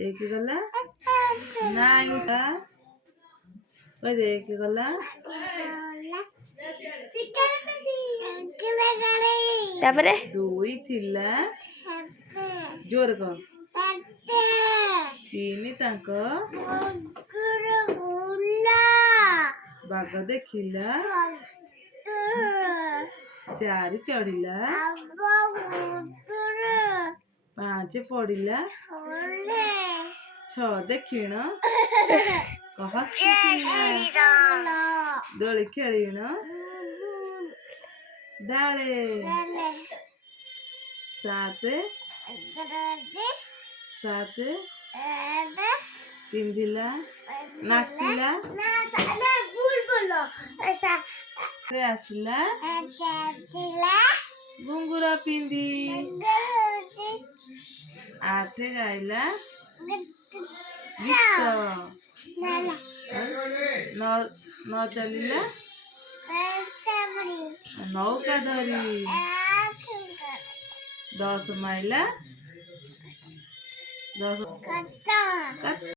एक गला नाई उठा कदे एक गला तापरे दुई थिला जोर कह तीन तांक बाघ देखिला चारि चढ़िला पाँच पड़िला छ देखिण कह दोली खेलिण डाले सात सात पिंधिला नाचिला आसला घुंगुरा पिंधि आठ गाइला गीत न चलिला नौका धरी 10 माइला 10